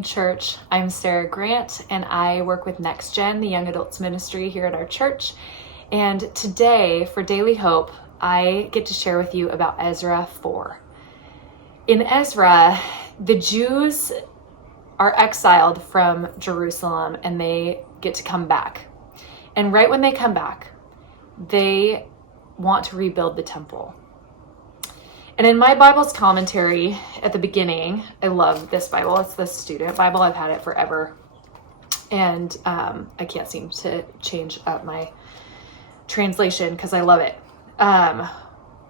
morning, church. I'm Sarah Grant, and I work with Next Gen, the young adults ministry here at our church. And today, for Daily Hope, I get to share with you about Ezra 4. In Ezra, the Jews are exiled from Jerusalem, and they get to come back. And right when they come back, they want to rebuild the temple. And in my Bible's commentary at the beginning, I love this Bible. It's the student Bible. I've had it forever. And I can't seem to change up my translation because I love it.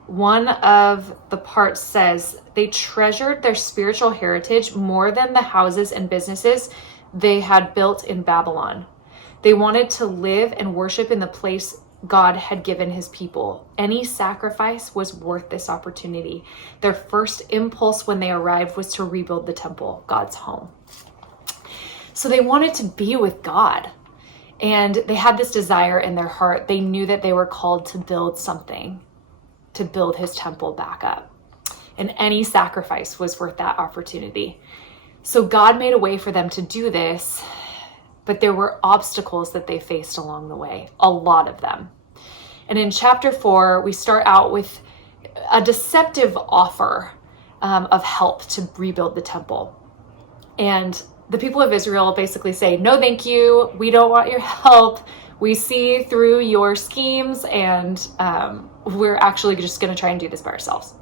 One of the parts says, they treasured their spiritual heritage more than the houses and businesses they had built in Babylon. They wanted to live and worship in the place God had given his people. Any sacrifice was worth this opportunity. Their first impulse when they arrived was to rebuild the temple, God's home. So they wanted to be with God, and they had this desire in their heart. They knew that they were called to build something, to build his temple back up. And any sacrifice was worth that opportunity. So God made a way for them to do this, but there were obstacles that they faced along the way, a lot of them. And in chapter 4, we start out with a deceptive offer of help to rebuild the temple. And the people of Israel basically say, no, thank you. We don't want your help. We see through your schemes, and we're actually just going to try and do this by ourselves.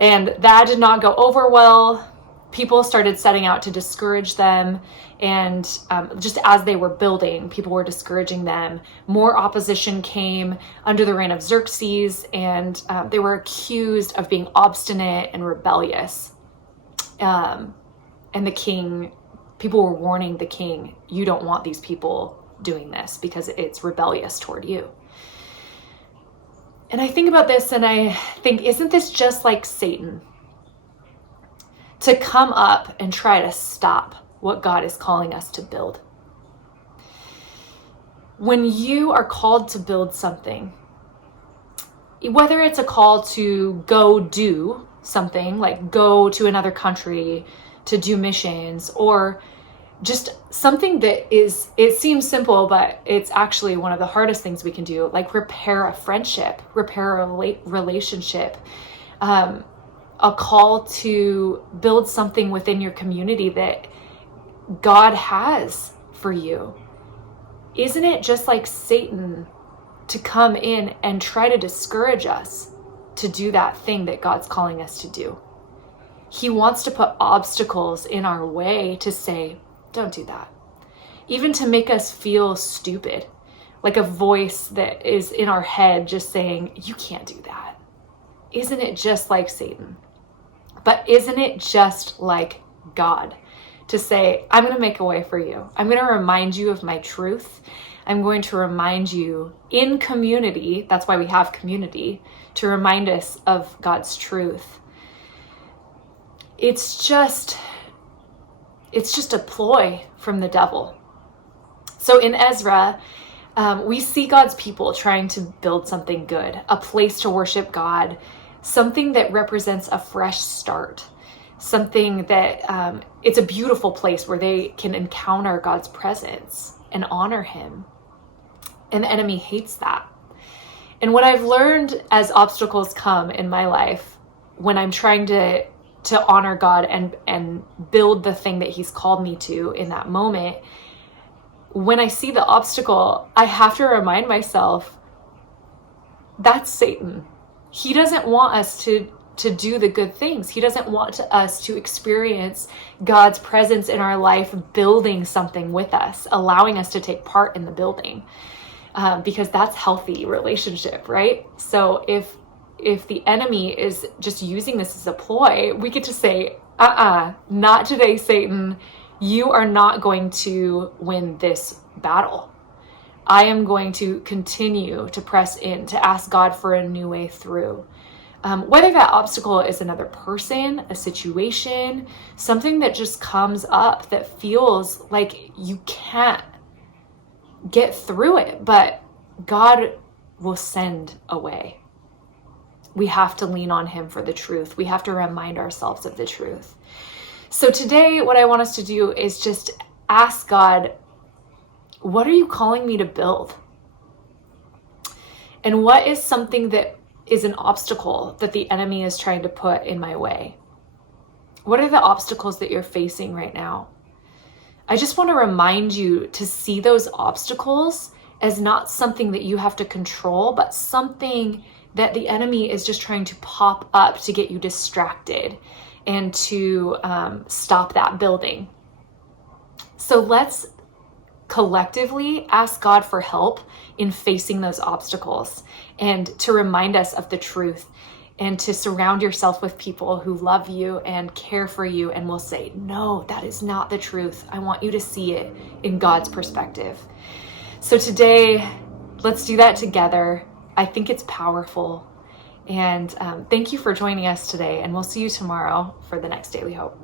And that did not go over well. People started setting out to discourage them. And just as they were building, people were discouraging them. More opposition came under the reign of Xerxes, and they were accused of being obstinate and rebellious. And the king, people were warning the king, you don't want these people doing this because it's rebellious toward you. And I think about this and I think, isn't this just like Satan? To come up and try to stop what God is calling us to build. When you are called to build something, whether it's a call to go do something, like go to another country to do missions, or just something that it seems simple, but it's actually one of the hardest things we can do, like repair a friendship, repair a relationship, a call to build something within your community that God has for you. Isn't it just like Satan to come in and try to discourage us to do that thing that God's calling us to do? He wants to put obstacles in our way to say, don't do that. Even to make us feel stupid, like a voice that is in our head just saying, you can't do that. Isn't it just like Satan? But isn't it just like God to say, I'm going to make a way for you. I'm going to remind you of my truth. I'm going to remind you in community, that's why we have community, to remind us of God's truth. It's just a ploy from the devil. So in Ezra, we see God's people trying to build something good, a place to worship God, something that represents a fresh start, something that it's a beautiful place where they can encounter God's presence and honor him. And the enemy hates that. And what I've learned as obstacles come in my life, when I'm trying to honor God and build the thing that he's called me to in that moment, when I see the obstacle, I have to remind myself, that's Satan. He doesn't want us to do the good things. He doesn't want us to experience God's presence in our life, building something with us, allowing us to take part in the building, because that's healthy relationship, right? So if the enemy is just using this as a ploy, we get to say, not today, Satan. You are not going to win this battle. I am going to continue to press in, to ask God for a new way through. Whether that obstacle is another person, a situation, something that just comes up that feels like you can't get through it, but God will send a way. We have to lean on him for the truth. We have to remind ourselves of the truth. So today, what I want us to do is just ask God, what are you calling me to build? And what is something that is an obstacle that the enemy is trying to put in my way? What are the obstacles that you're facing right now? I just want to remind you to see those obstacles as not something that you have to control, but something that the enemy is just trying to pop up to get you distracted and to stop that building. So let's collectively ask God for help in facing those obstacles, and to remind us of the truth, and to surround yourself with people who love you and care for you and will say, no, that is not the truth. I want you to see it in God's perspective. So today, let's do that together. I think it's powerful. And thank you for joining us today, and we'll see you tomorrow for the next Daily Hope.